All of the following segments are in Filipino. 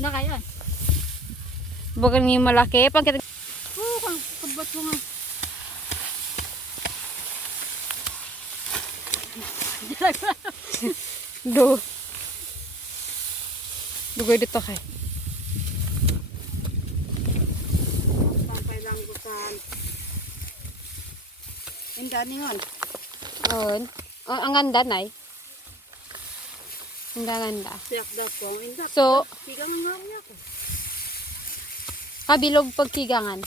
Na kayo. Bukan ng malaki. Pag kita... Kabat mo nga. Do. Dugoy dito kay. Sampay lang bukan. Inda ningon. On. Oh, ang ganda nay. Ang ganda. Siyak daw po. Inda. So, Tigang nga niya ko. kabilog pagkigangan.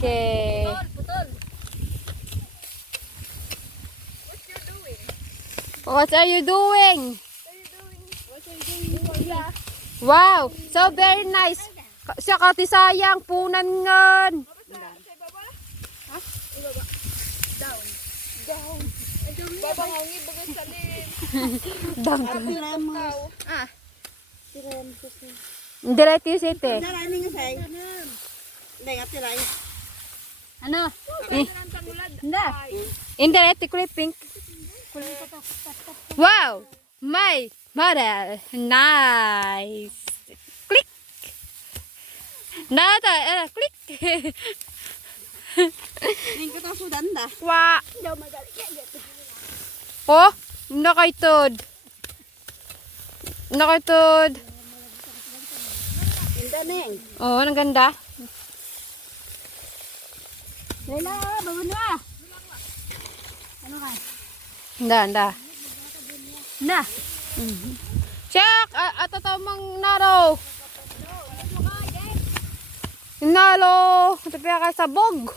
Okay. Putol. What are you doing? What are you doing? Wow, so very nice. Siya kati sayang punan ngan. Down. Babangongi bagay salin. Dang. Ah. Diretso site. Narani nga say. Hindi nga tiray. Ano? Hindi. Indiretso clipping. Wow, my model. Nice. Click. Nada, click. Ning ko sudan da. Wa. Daw magali kaya. Oh, nakaitod. Nakaitod. Inda ning. Oh, ang ganda. Lela, bago na. Ano ka? Anda. Na. Check! Ato tamang naro. Nalo. Ito pa kay sabog.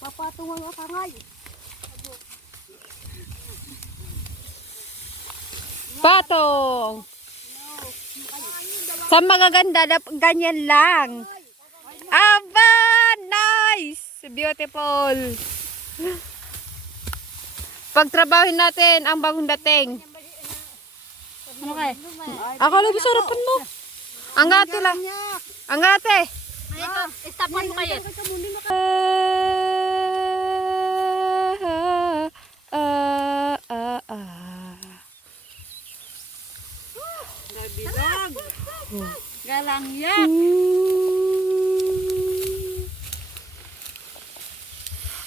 Papatungan ka ngay. Patong. Sa magaganda, ganyan lang. Aba! Nice! Beautiful. Pagtrabahin natin ang bagong dating. Ano kay? Akala mo sarapan mo. Ang ate lang. Ang ate. Ito, istapan mo kayo. Bilog. Galang yak.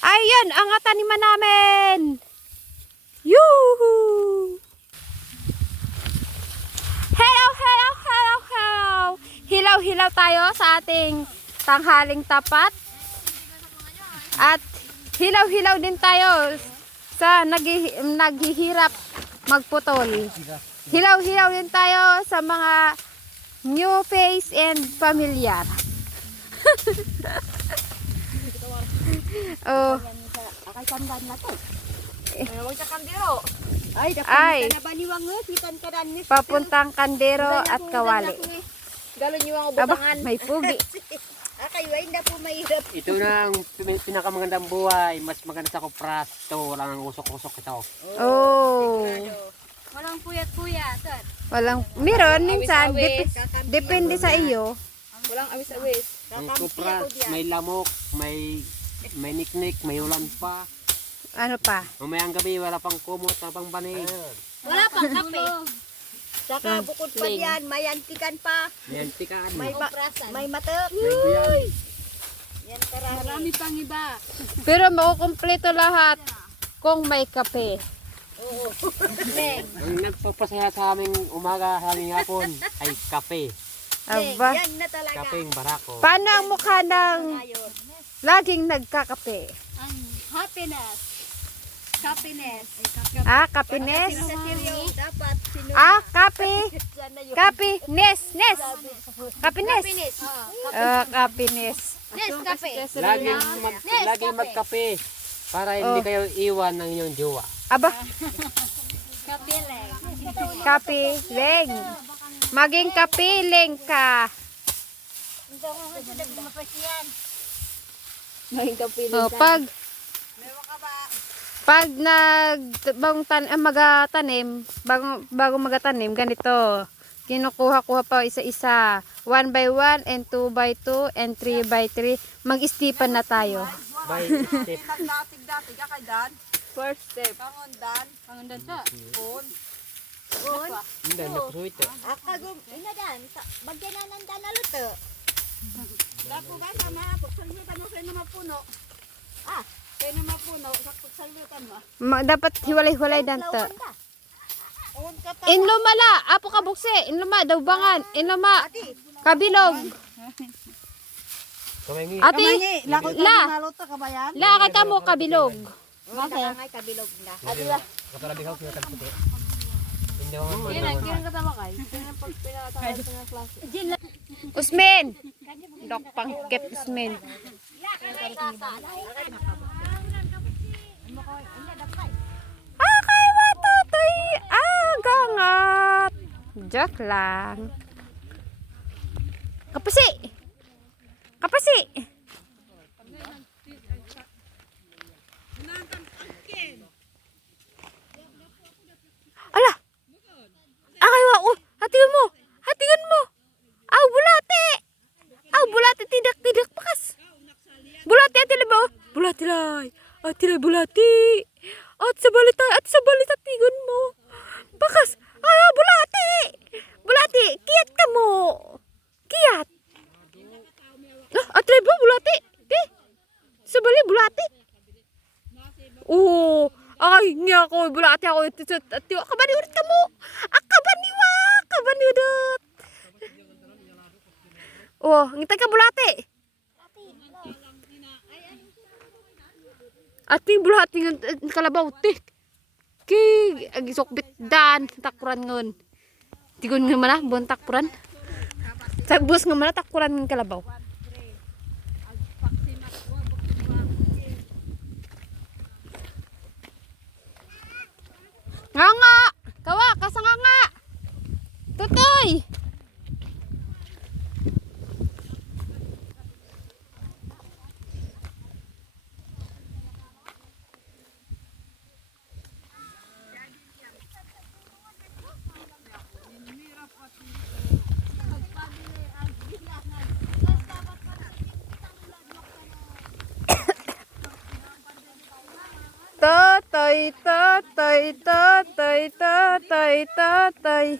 Ayun, ang taniman namin. Yuhu! Hello, hello, hello, hello. Hilaw-hilaw tayo sa ating tanghaling tapat. At hilaw-hilaw din tayo sa naghihirap magputol. Hilaw-hilaw din tayo sa mga new face and familiar. Oh. Akay kandan na to. Huwag sa kandiro. Ay, Ay. dapat na ba ni Wangus? Ikan ka dan ni. Papuntang Kandero at Kawali. Galo niyo ang Aba, butangan. may pugi. Akay, way na po mahirap. Ito na ang pinakamagandang buhay. Mas maganda sa kupras. Ito, walang usok-usok ito. Oh. Walang puyat-puyat, sir. Walang, meron minsan, depende sa iyo. Walang awis-awis. Ang kupras, may lamok, may niknik, may ulan pa. Ano pa? Mamayang gabi, wala pang kumot, wala pang banig. Wala pang kape. Saka bukod pa diyan, may antikan pa. May antikaan. May matok. May guyang. Yan karami. Marami pang iba. Pero makukumpleto lahat kung may kape. Oo. Neng. Ang nagpapasaya sa aming umaga, sa aming hapon, ay kape. Aba. Yan na talaga. Kapeng barako. Paano ang mukha ng Ngayon. laging nagkakape? Ang happiness. Happiness. Ah, kapines? Sa seryo, dapat sino. Ah, kape. Yan na yun. Kape. Nes. Kapines. Happiness. Kapines. Nes, kape. Laging magkape. Para hindi kayo iwan ng inyong jowa. Aba, Kapileng. kapiling. Maging kapiling ka. Hindi ako gusto na mapasyan. Oh, pag magatanim, bago magatanim, ganito. Kinukuha-kuha pa isa-isa. 1 by 1 and 2 by 2 and 3 by 3. Mag-istipan na tayo. By step. Nagdatig-datig ka kay Dan. First step. Pangundan. Pangundan siya. Un. Hindi, napusuit eh. Akagum. Ina Dan. Bagyan na nandan na luto. Dako ka sama. Pagsalutan mo kayo na mapuno. Kayo na mapuno. Pagsalutan mo. Dapat hiwalay-hiwalay danto. Un ka pa. Inluma la, apo ka bukse. Inluma, dawbangan. Inluma, kabilog. Kamay ngi. Ati, Lako la, naluto ka ba yan? la, kita mo kabilog. Okay. Ngay kabilog na. Adila. Katalabi ka kaya kalputi. Hindi mo man. Usmin. Dok pangkep Usmin. Akay matutoy agangat. Joke lang. Kapasi. Kapasi. Ala. Akay wa. Hatingan mo. Hatingan mo. Aw, bulate. Aw, bulate. Tidak pakas. Bulate, ati ba? Bulate lay. Ati lay, bulate. At sabalit hatingan mo. Pakas. Ah, bulate. Bulate. Kiyat ka mo. Kiyat. Ati lay ba, bulate? Di. Sabali, bulate. Oh. Ay, nga ako. Bulate ako. Kabani ulit ka mo. Kabani udot. Oh, ngitay ka bulate. Ating bulate ng kalabaw. Agisokbit dan. Takuran ngon. Tigon nga mana, buwan takuran. Sagbus nga mana, takuran ng kalabaw. Nga! Kawa, kasanga nga! Tutoy! Tatay, tatay, tatay, tatay, tatay.